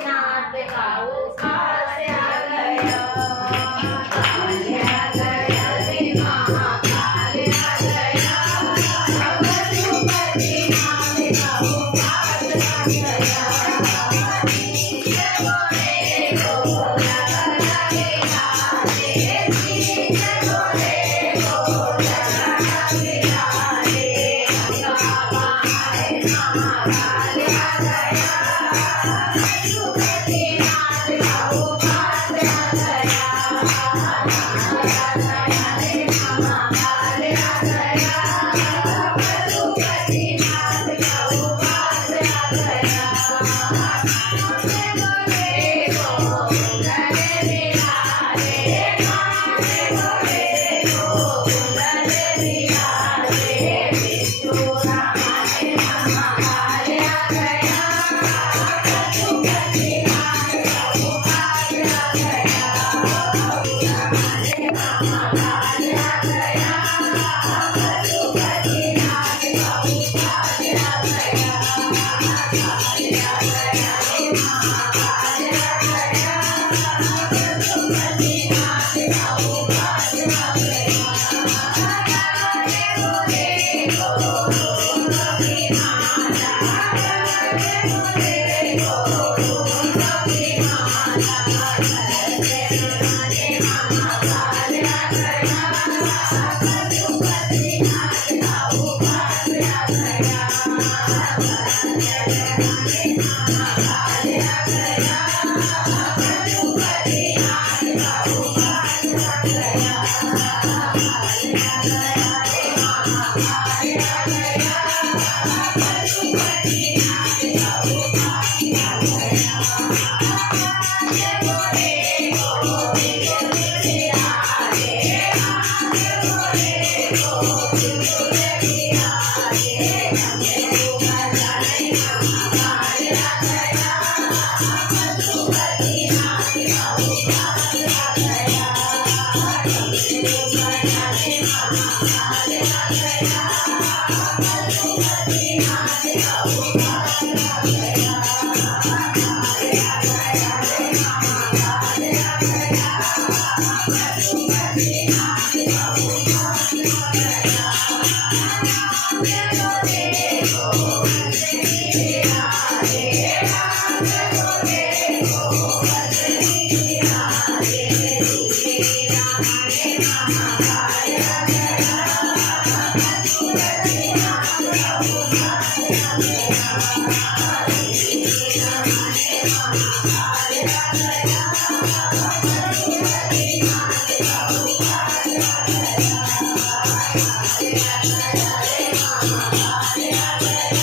नाथ गाओ काल्या गया काल्या गया रे महाकाल्या गया पशुपति नाथ गाओ काल्या गया नीचे बोले गोला लगे हारे नीचे बोले गोला लगे हारे बाबा है महाकाल्या गया पशुपति नाथ गाओ काल्या गया काल्या गया रे महाकाल्या गया पशुपति नाथ गाओ काल्या गया बोले गोकुल रे बिहारे कान्हे बोले गोकुल रे बिहारे विष्णु रामाने महाकाल्या गया पशुपति नाथ गाओ काल्या गया रामाने महाकाल्या गया पशुपति नाथ गाओ काल्या गया काल्या गया रे महाकाल्या गया पशुपति नाथ गाओ काल्या गया बोले गोकुल बिहारा बोले गोकुल बिहारा रे महाकाल्या गया पशुपति नाथ गाओ काल्या गया काल्या गया रे महाकाल्या गया पशुपति नाथ गाओ काल्या गया काल्या गया रे महाकाल्या गया पशुपति नाथ गाओ काल्या गया बोले गोकुल बिहारे बोले गोकुल बिहारे महाकाल्या गया पशुपति नाथ गाओ काल्या गया महाकाल्या गया पशुपति नाथ गाओ काल्या गया काल्या गया रे महाकाल्या गया पशुपति नाथ गाओ काल्या गया बोले गोकुल बिहारे बोले गोकुल बिहारे रामाने महाकाल्या गया पशुपति नाथ गाओ काल्या गया रामाने महाकाल्या गया पशुपति नाथ गाओ काल्या गया काल्या गया रे महाकाल्या गया